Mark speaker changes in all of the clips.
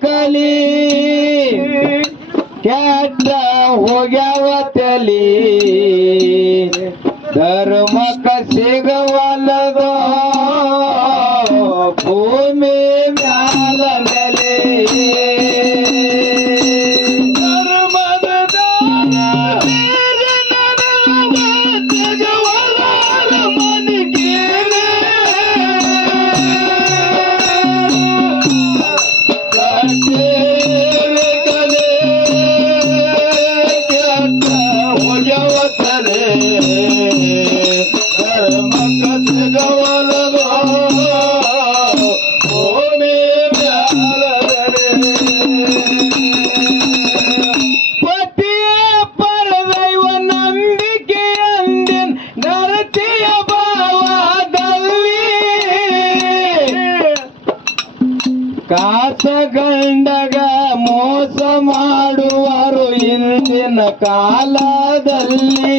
Speaker 1: ಕಲಿ ಕೆಟ್ಟ ಹೋಗ್ಯಾವ ತಲಿ. ಧರ್ಮಕ ಸಿಗವಲ್ಲದ ಕಾಸ ಗಂಡಗ ಮೋಸ ಮಾಡುವರು ಇಂದಿನ ಕಾಲದಲ್ಲಿ.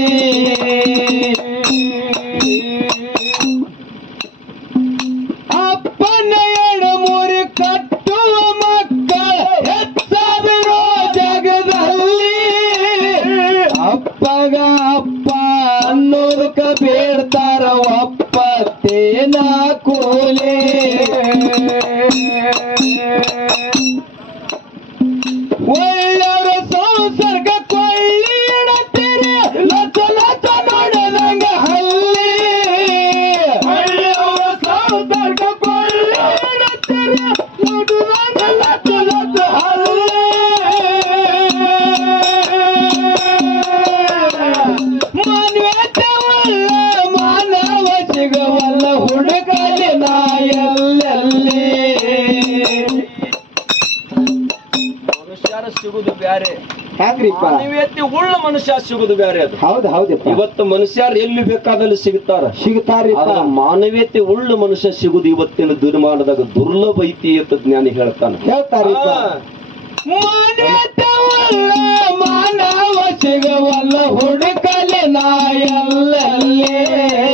Speaker 2: കോലേ ಬ್ಯಾರೆ.
Speaker 1: ಹ್ಯಾಂಗ್ರಿಪ್ಪ
Speaker 2: ಮಾನವೀಯತೆ ಉಳ್ಳ ಮನುಷ್ಯ ಸಿಗುದು ಬ್ಯಾರೆ ಅದು.
Speaker 1: ಹೌದು ಹೌದಪ್ಪ.
Speaker 2: ಇವತ್ತು ಮನುಷ್ಯರು ಎಲ್ಲಿ ಬೇಕಾದಲ್ಲಿ ಸಿಗುತ್ತಾರ?
Speaker 1: ಸಿಗುತ್ತಾರೆ
Speaker 2: ಆದ್ರೆ ಮಾನವೀಯತೆ ಉಳ್ಳ ಮನುಷ್ಯ ಸಿಗುದು ಇವತ್ತಿನ ದುರ್ಮಾನದಾಗ ದುರ್ಲಭ ಐತಿ ಅಂತ ಜ್ಞಾನಿ ಹೇಳ್ತಾನೆ.
Speaker 1: ಹೇಳ್ತಾರೆ ಮಾನ್ಯತೆ ಉಳ್ಳ ಮಾನವ ಸಿಗವಲ್ಲ ಹುಡುಕಲೆ ಕಣ್ಣೀರಿ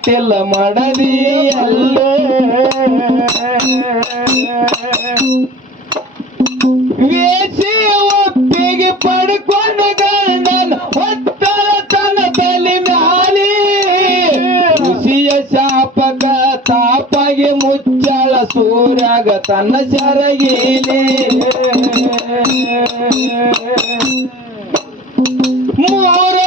Speaker 1: ಕಪ್ಪಟ್ಟಿಲ್ಲ ಮಡದಿ ವೇಸಿ ಒಪ್ಪಿಗೆ ಪಡ್ಕೊಂಡು ಗಂಡನ ಹೊತ್ತಳ ತನ್ನ ತಲೆ ಮ್ಯಾಲಿ. ಖುಷಿಯ ಶಾಪಕ ತಾಪಗೆ ಮುಚ್ಚಳ ಸೂರ್ಯಾಗ ತನ್ನ ಸರಗೀಲಿ ಮೂರು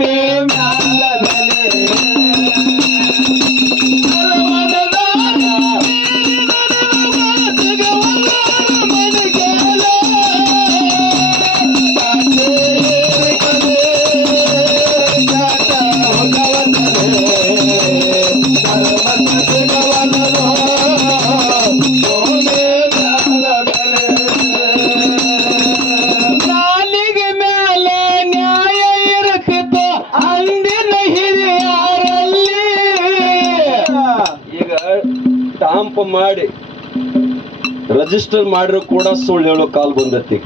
Speaker 1: ಭೂಮಿ ಹಿರಿಯರಲ್ಲಿ
Speaker 2: ಮಾಡಿ ರಿಜಿಸ್ಟರ್ ಮಾಡಿರೋ ಕೂಡ ಸುಳ್ಳು ಹೇಳೋ ಕಾಲ್ ಬಂದತಿ.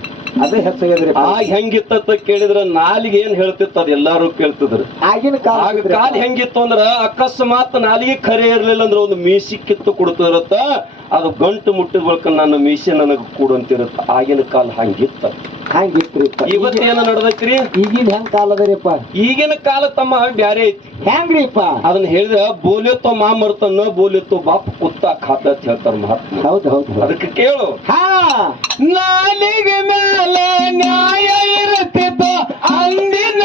Speaker 1: ಅದೇ ಹೆಸರಿ
Speaker 2: ಆಗ ಹೆಂಗಿತ್ತ ಕೇಳಿದ್ರ ನಾಲಿಗೆ ಏನ್ ಹೇಳ್ತಿತ್ತು ಅದ ಎಲ್ಲಾರು ಕೇಳ್ತಿದ್ರು.
Speaker 1: ಆಗಿನ
Speaker 2: ಆಗ
Speaker 1: ಕಾಲ
Speaker 2: ಕಾಲ್ ಹೆಂಗಿತ್ತು ಅಂದ್ರ ಅಕಸ್ಮಾತ್ ನಾಲಿಗೆ ಖರೆ ಇರ್ಲಿಲ್ಲ ಅಂದ್ರ ಒಂದು ಮೀಸಿ ಕಿತ್ತು ಕೊಡ್ತಿರತ್ತ. ಅದು ಗಂಟು ಮುಟ್ಟಿದ ಬಳಿಕ ನನ್ನ ಮೀಸೆ ನನಗೆ ಕೊಡಂತಿರತ್ತ. ಆಗಿನ ಕಾಲ ಹಂಗಿತ್ತ.
Speaker 1: ಹಂಗಿತ್ರಿ
Speaker 2: ಇವತ್ತೇನ ನಡ್ದೈತ್ರಿ?
Speaker 1: ಈಗಿನ ಹೆಂಗ್ ಕಾಲ ಅದರಿಪ್ಪ?
Speaker 2: ಈಗಿನ ಕಾಲ ತಮ್ಮ ಬ್ಯಾರೆ ಐತಿ.
Speaker 1: ಹೆಂಗ್ರಿಪ್ಪ?
Speaker 2: ಅದನ್ನ ಹೇಳಿದ್ರ ಬೋಲಿಯತ್ತೋ ಮಾ ಮರ್ತನ್ನ ಬೋಲಿಯತ್ತೋ ಬಾಪ ಕುತ್ತ ಖಾತ ಅಂತ ಹೇಳ್ತಾರ ಮಹಾತ್ಮ.
Speaker 1: ಹೌದು ಹೌದು
Speaker 2: ಅದಕ್ಕೆ ಕೇಳು.
Speaker 1: ಹಾ! ನಾಲಿಗೆ ಮೇಲೆ ನ್ಯಾಯ ಇರುತ್ತಿತ್ತು ಅಂದಿನ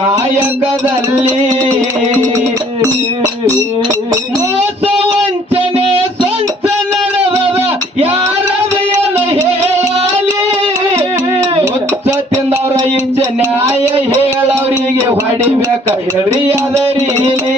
Speaker 1: ಕಾಯಕದಲ್ಲಿ ಮೋಸ ವಂಚನೆ ಸ್ವಂತ ನಡೆದದ ಯಾರದೆಯನ್ನು ಹೇಳಲಿ. ತಿಂದವ್ರ ಇಚ್ಛೆ ನ್ಯಾಯ ಹೇಳವರಿಗೆ ಹೊಡಿಬೇಕ ಹೇಳ್ರಿ ಅದರೀಲಿ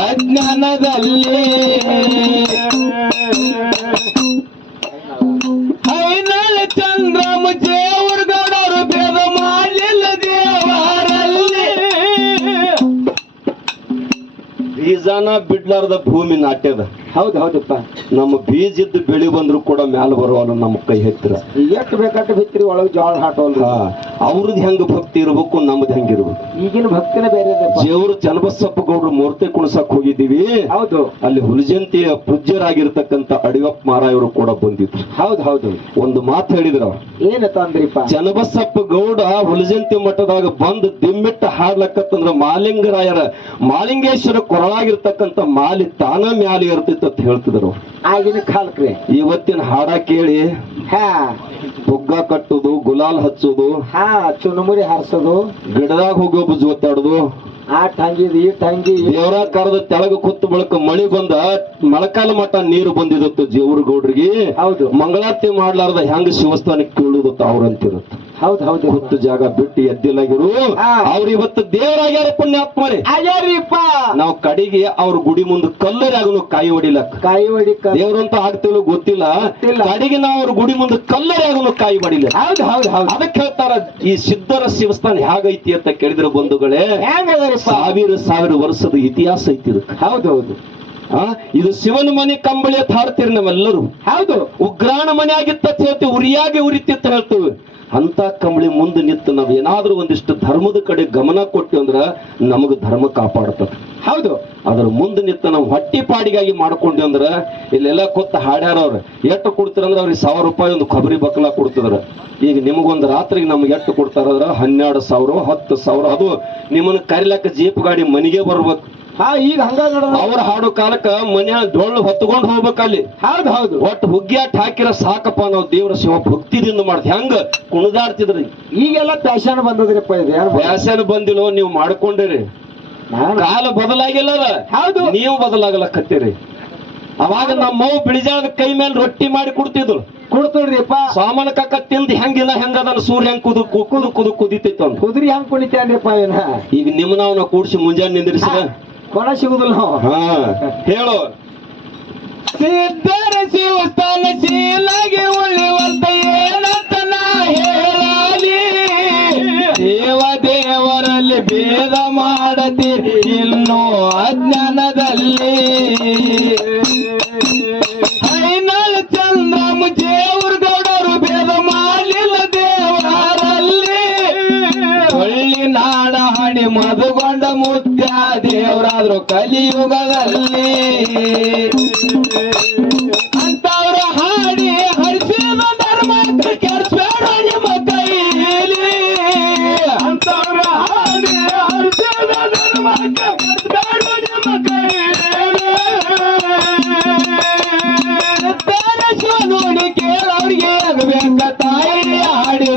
Speaker 1: ಅಜ್ಞಾನದಲ್ಲಿ ಹೈನಳ ಚಂದ್ರಮ ದೇವರುಗಡರು ಭೇದ ಮಾಡಲಿಲ್ಲ ದೇವರಲ್ಲಿ
Speaker 2: ಬೀಜನ ಬಿಡ್ಲಾರ್ದ ಭೂಮಿ ನಾಟ್ಯದ.
Speaker 1: ಹೌದು ಹೌದಪ್ಪ.
Speaker 2: ನಮ್ಮ ಬೀಜ ಇದ್ದು ಬೆಳಿ ಬಂದ್ರು ಕೂಡ ಮ್ಯಾಲ ಬರುವಲ್ಲ ನಮ್ಮ ಕೈ ಹತ್ತಿರ.
Speaker 1: ಎಷ್ಟು ಬೇಕಾಟ ಬಿತ್ತಿರಿ ಒಳಗೆ ಜೋಳ ಹಾಟೋಲ್ರಿ
Speaker 2: ಹಾ ಅವ್ರದ್ ಹೆಂಗ ಭಕ್ತಿ ಇರ್ಬೇಕು ನಮ್ದು ಹೆಂಗಿರ್ಬೇಕು
Speaker 1: ಈಗಿನ ಭಕ್ತಿನ ಬೇರೆ.
Speaker 2: ದೇವರು ಚನ್ನಬಸಪ್ಪ ಗೌಡ್ರು ಮೂರ್ತಿ ಕುಣಸಕ್ ಹೋಗಿದ್ದೀವಿ.
Speaker 1: ಹೌದು.
Speaker 2: ಅಲ್ಲಿ ಹುಲಜಂತಿಯ ಪೂಜ್ಯರಾಗಿರ್ತಕ್ಕಂತ ಅಡಿಯಪ್ಪ ಮಾರಾಯವರು ಕೂಡ ಬಂದಿದ್ರು.
Speaker 1: ಹೌದು ಹೌದು.
Speaker 2: ಒಂದು ಮಾತು ಹೇಳಿದ್ರ
Speaker 1: ಏನತ ಅಂದ್ರಿಪ್ಪ
Speaker 2: ಚನ್ನಬಸಪ್ಪ ಗೌಡ ಹುಲಜಂತಿ ಮಠದಾಗ ಬಂದು ದಿಮ್ಮಿಟ್ಟ ಹಾಡ್ಲಕ್ಕತ್ತಂದ್ರ ಮಾಲಿಂಗರಾಯರ ಮಾಲಿಂಗೇಶ್ವರ ಕೊರಳಾಗಿರ್ತಕ್ಕಂಥ ಮಾಲಿ ತಾನ ಮ್ಯಾಲಿ ಇರ್ತಿತ್ತು ಅಂತ ಹೇಳ್ತಿದ್ರು.
Speaker 1: ಆಗಿನ ಕಾಲಕ್ರಿ
Speaker 2: ಇವತ್ತಿನ ಹಾಡ ಕೇಳಿ.
Speaker 1: ಹಾ.
Speaker 2: ಬುಗ್ಗ ಕಟ್ಟುದು ಗುಲಾಲ್ ಹಚ್ಚುದು
Speaker 1: ಹಾ ಚುನಮುರಿ ಹಾರಿಸೋದು.
Speaker 2: ಗಿಡದಾಗ ಹೋಗಿ ಒಬ್ಬ ಜೋತಾಡುದು.
Speaker 1: ಆ ಟಂಗಿ ಈ ಟಂಗಿ
Speaker 2: ದೇವರ ಕರೆದ ತೆಳಗ ಕುತ್ತು ಬಳಕ ಮಳಿ ಬಂದ ಮಳಕಾಲ ಮಠ ನೀರು ಬಂದಿದತ್ತು ಜೇವ್ರ ಗೌಡ್ರಿಗೆ.
Speaker 1: ಹೌದು.
Speaker 2: ಮಂಗಳಾರತಿ ಮಾಡ್ಲಾರ್ದ ಹೆಂಗ ಶಿವಸ್ಥಾನಕ್ಕೆ ಕೇಳುದತ್ತ ಅವ್ರಂತಿರತ್ತ
Speaker 1: ಹೌದು ಹೌದು.
Speaker 2: ಹುಟ್ಟು ಜಾಗ ಬಿಟ್ಟು ಎದ್ದಿಲ್ಲ
Speaker 1: ಗುರು
Speaker 2: ಅವ್ರು ಇವತ್ತು ದೇವರಾಗ್ಯಾರ ಪುಣ್ಯಾತ್ಮರಿ
Speaker 1: ಆಗ್ಯಾರಿಪ್ಪ
Speaker 2: ನಾವು ಕಡೆಗೆ ಅವ್ರ ಗುಡಿ ಮುಂದೆ ಕಲ್ಲರಾಗನು ಕಾಯಿ ಹೊಡಿಲ್ಲ
Speaker 1: ಕಾಯಿ ಹೊಡಿಕ
Speaker 2: ದೇವ್ರಂತ ಆಗ್ತಿಲ್ಲ ಗೊತ್ತಿಲ್ಲ. ಕಡೆಗೆ ನಾವು ಅವ್ರ ಗುಡಿ ಮುಂದೆ ಕಲ್ಲರಾಗನು ಕಾಯಿ ಹೊಡಿಲ್ಲ
Speaker 1: ಹೌದು ಹೌದು ಹೌದು.
Speaker 2: ಅದಕ್ಕೆ ಹೇಳ್ತಾರ ಈ ಸಿದ್ಧರ ಶಿವಸ್ಥಾನ ಹೇಗೈತಿ ಅಂತ ಕೇಳಿದ್ರೆ ಬಂಧುಗಳೇ? ಸಾವಿರ ಸಾವಿರ ವರ್ಷದ ಇತಿಹಾಸ ಐತಿ ಇದಕ್ಕೆ.
Speaker 1: ಹೌದು ಹೌದು.
Speaker 2: ಆ, ಇದು ಶಿವನ ಮನೆ ಕಂಬಳಿ ಅಂತ ಹಾಡ್ತೀರಿ ನಾವೆಲ್ಲರೂ.
Speaker 1: ಹೌದು.
Speaker 2: ಉಗ್ರಾಣ ಮನೆ ಆಗಿತ್ತ ಅಂತ ಹೇಳ್ತೀವಿ ಉರಿಯಾಗಿ ಉರಿತಿತ್ತ ಹೇಳ್ತೀವಿ. ಅಂತ ಕಂಬಳಿ ಮುಂದೆ ನಿಂತು ನಾವು ಏನಾದ್ರೂ ಒಂದಿಷ್ಟು ಧರ್ಮದ ಕಡೆ ಗಮನ ಕೊಟ್ಟು ಅಂದ್ರೆ ನಮಗೆ ಧರ್ಮ ಕಾಪಾಡುತ್ತೆ
Speaker 1: ಹೌದು.
Speaker 2: ಅದ್ರ ಮುಂದೆ ನಿಂತ ನಾವು ಹೊಟ್ಟಿ ಪಾಡಿಗಾಗಿ ಅಂದ್ರ ಇಲ್ಲೆಲ್ಲ ಕೊತ್ತ ಹಾಡ್ಯಾರ ಎಷ್ಟು ಎಷ್ಟು ಕೊಡ್ತಾರಂದ್ರ ಅವ್ರಿಗೆ ಸಾವಿರ ರೂಪಾಯಿ ಒಂದು ಕೊಬ್ಬರಿ ಬಕ್ಲ ಕೊಡ್ತಿದ್ರ. ಈಗ ನಿಮಗೊಂದು ರಾತ್ರಿಗೆ ನಮ್ಗೆ ಎಷ್ಟು ಕೊಡ್ತಾರಂದ್ರ ಹನ್ನೆರಡು ಸಾವಿರ, ಹತ್ತು ಸಾವಿರ, ಅದು ನಿಮ್ಮನ್ನು ಕರಿಲಕ್ಕ ಜೀಪ್ ಗಾಡಿ ಮನೆಗೆ ಬರ್ಬೇಕು.
Speaker 1: ಹಾ ಈಗ ಹಂಗ
Speaker 2: ಅವ್ರ ಹಾಡೋ ಕಾಲಕ್ಕ ಮನ್ಯಾಗ ಡೊಳ್ಳು ಹೊತ್ಕೊಂಡು ಹೋಗ್ಬೇಕಲ್ಲಿ.
Speaker 1: ಹೌದು ಹೌದು.
Speaker 2: ಒಟ್ಟು ಹುಗ್ಗ್ಯಾಟ್ ಹಾಕಿರ ಸಾಕಪ್ಪ ನಾವು ದೇವರ ಶಿವ ಭಕ್ತಿದಿಂದ ಮಾಡ್ತೀವಿ ಹೆಂಗ? ಕುಣಿದಾಡ್ತಿದ್ರಿ.
Speaker 1: ಈಗೆಲ್ಲ ಫ್ಯಾಷನ್ ಬಂದದ್ರಿಪ್ಪ ಇದು
Speaker 2: ಫ್ಯಾಷನ್ ಬಂದಿಲ್ಲೋ ನೀವು ಮಾಡ್ಕೊಂಡಿರಿ. ಕಾಲ ಬದಲಾಗಿಲ್ಲ
Speaker 1: ಹೌದು.
Speaker 2: ನೀವು ಬದಲಾಗಲಕ್ಕತ್ತೀರಿ ಅವಾಗ ನಮ್ಮವ್ ಬಿಳಿಜಾದ ಕೈ ಮೇಲೆ ರೊಟ್ಟಿ ಮಾಡಿ ಕೊಡ್ತಿದ್ರು
Speaker 1: ಕೊಡ್ತೀವ್ರಿಪ್ಪ.
Speaker 2: ಸಾಮಾನ ಕಕ್ಕ ತಿಂದ್ ಹೆಂಗಿಲ್ಲ ಹೆಂಗದನ ಸೂರ್ಯ ಹೆಂಗ್ ಕುದು ಕುದು ಕುದು ಕುದಿತಿತ್ತು
Speaker 1: ಕುದುರಿ ಹೆಂಗ್ ಕುಣಿತೇನ್ರಿಪ್ಪ ಏನ
Speaker 2: ಈಗ ನಿಮ್ಮ ನಾವು ಕೂಡ್ಸಿ ಮುಂಜಾನೆ ನಿಂದಿರಿಸಿದ?
Speaker 1: ಕೊನ ಸಿಗುದಿಲ್ಲ
Speaker 2: ಹೇಳು.
Speaker 1: ಸಿದ್ಧರ ಶಿವಸ್ಥಾನ ಶೀಲಾಗಿ ಉಳಿವಂತ ಏನತನ ಹೇಳಲಿ. ದೇವ ದೇವರಲ್ಲಿ ಭೇದ ಮಾಡತೀರಿ ಇನ್ನು ಅಜ್ಞಾನದಲ್ಲಿ. ಹಣಿ ಮಧುಗೊಂಡ ಮುತ್ಯ ದೇವರಾದ್ರು ಕಲಿಯುಗದಲ್ಲಿ.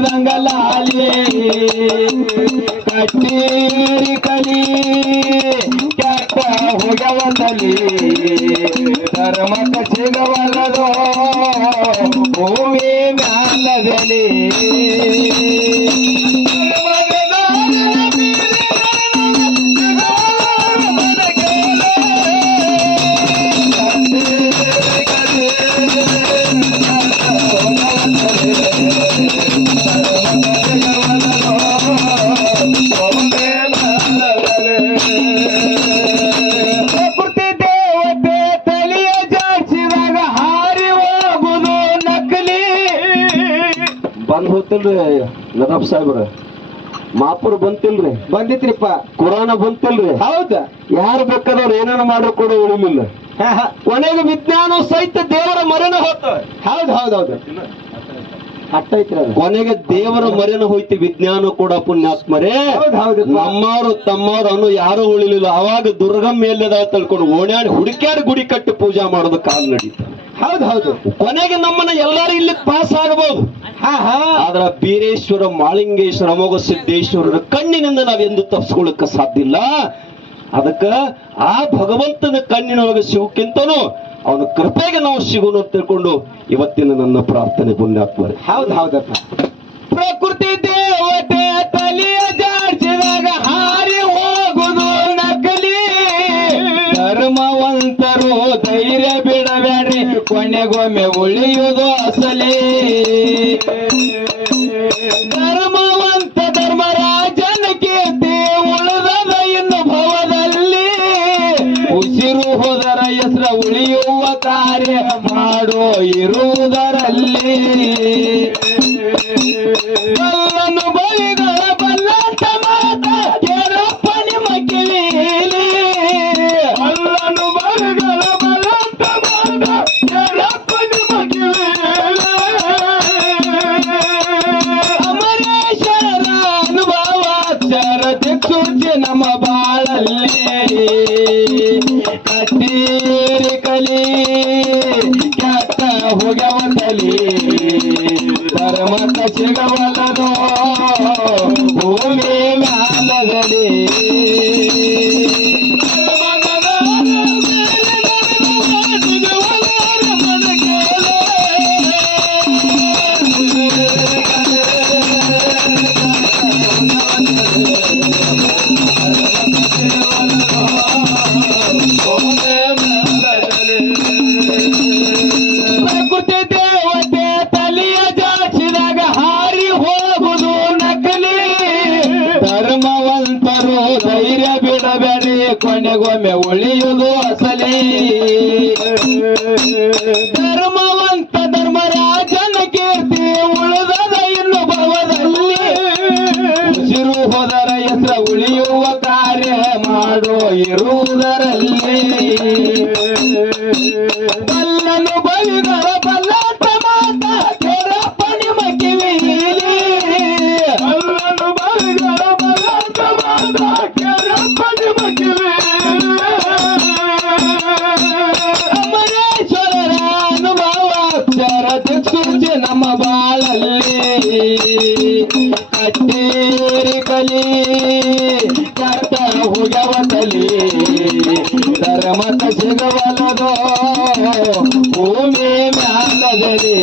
Speaker 1: ಹಾಡಿದಂಗ ಲಾಲಿ ಕಟ್ಟೀರಿ ಕಲಿ ಕೆಟ್ಟ ಹೋಗವದಲ್ಲಿ ಧರ್ಮಕ್ಕ ಸಿಗವಲ್ಲದೋ ಭೂಮಿ ಮ್ಯಾಲದಲ್ಲಿ.
Speaker 2: ಬಂದ್ ಹೋತಿಲ್ರಿ ನದಾಬ್ ಸಾಹೇಬ್ರ. ಮಾಪುರ್ ಬಂತಿಲ್ರಿ?
Speaker 1: ಬಂದಿತ್ರಿಪ್ಪ.
Speaker 2: ಕುರಾನ ಬಂತಿಲ್ರಿ?
Speaker 1: ಹೌದ.
Speaker 2: ಯಾರು ಬೇಕಾದವ್ರು ಏನೇನು ಮಾಡ್ರು ಕೂಡ ಉಳಿಲಿಲ್ಲ. ಕೊನೆಗೆ ವಿಜ್ಞಾನ ಸಹಿತ ದೇವರ ಮರೆನ ಹೋತ.
Speaker 1: ಹೌದು ಹೌದು ಹೌದು. ಅಟ್ಟೈತ್ರ
Speaker 2: ಕೊನೆಗೆ ದೇವರ ಮರೆನ ಹೋಯ್ತಿ ವಿಜ್ಞಾನ ಕೂಡ ಪುಣ್ಯಾತ್ಮರೇ.
Speaker 1: ಹೌದು ಹೌದು
Speaker 2: ನಮ್ಮಾರು ತಮ್ಮವ್ರು ಅನ್ನು ಯಾರು ಉಳಿಲಿಲ್ಲ. ಅವಾಗ ದುರ್ಗಮ್ ಎಲ್ಲದ ತಿಳ್ಕೊಂಡು ಓಣ್ಯಾಡಿ ಹುಡುಕ್ಯಾಡಿ ಗುಡಿ ಕಟ್ಟಿ ಪೂಜಾ ಮಾಡೋದು ಕಾಲ್ ನಡೀತು.
Speaker 1: ಹೌದು ಹೌದು.
Speaker 2: ಕೊನೆಗೆ ನಮ್ಮನ್ನ ಎಲ್ಲರೂ ಇಲ್ಲಿ ಪಾಸ್ ಆಗಬಹುದು ಆದ್ರ ಬೀರೇಶ್ವರ ಮಾಳಿಂಗೇಶ್ವರ ಅಮೋಘ ಸಿದ್ದೇಶ್ವರ ಕಣ್ಣಿನಿಂದ ನಾವೆಂದು ತಪ್ಪಿಸ್ಕೊಳ್ಳಕ್ಕೆ ಸಾಧ್ಯ ಇಲ್ಲ. ಅದಕ್ಕ ಆ ಭಗವಂತನ ಕಣ್ಣಿನೊಳಗೆ ಸಿಗೋಕ್ಕಿಂತನೂ ಅವನ ಕೃಪೆಗೆ ನಾವು ಸಿಗೋಣ ಅಂತ ತಿಳ್ಕೊಂಡು ಇವತ್ತಿನ ನನ್ನ ಪ್ರಾರ್ಥನೆ ಪುಣ್ಯಾತ್ಮರೇ
Speaker 1: ಹೌದು ಹೌದಪ್ಪ. ಪ್ರಕೃತಿ ದೇವತೆ ತಲೆಯ ಜಾಡ್ಸಿದಾಗ ಹಾರಿ ಹೋಗುದು ನಕಲಿ. ಧರ್ಮವಂತರು ಧೈರ್ಯ ಬಿಡಬೇಡ್ರಿ. ಕೊನೆಗೊಮ್ಮೆ ಉಳಿಯುವುದು ಮಾಡೋ ಇರುವುದರಲ್ಲಿ ಬಲ್ಲನು ಬಲಿಗಳ ಬಲ್ಲಂತ ಮಾತ ಕೇಳಪ್ಪ ನಿಮ್ಮ ಕಿವಿಲಿ ಬಲ್ಲನು ಬಲಿಗಳ ಬಲ್ಲಂತ ಮಾತ ಕೇಳಪ್ಪ ನಿಮ್ಮ ಕಿವಿಲಿ ಅಮರೇಶ್ವರ ಅನುಭವ ಅಕ್ಷರ ದಿಕ್ಸೂಚಿ ನಮ್ಮ ಬಾಳಲ್ಲಿ. ಕಟ್ಟೀರಿ ಕಲಿ. ಕೆಟ್ಟ ಹೋಗವತಲಿ ಧರ್ಮಕ್ಕ ಸಿಗವಲ್ಲದೋ ಬಲ್ಲನು ಬಲಿಗಳ ಬಲ್ಲಾಟ ಧರ್ಮಕ ಸಿಗವಲದೋ ಭೂಮಿ ಮ್ಯಾಲದಲ್ಲಿ.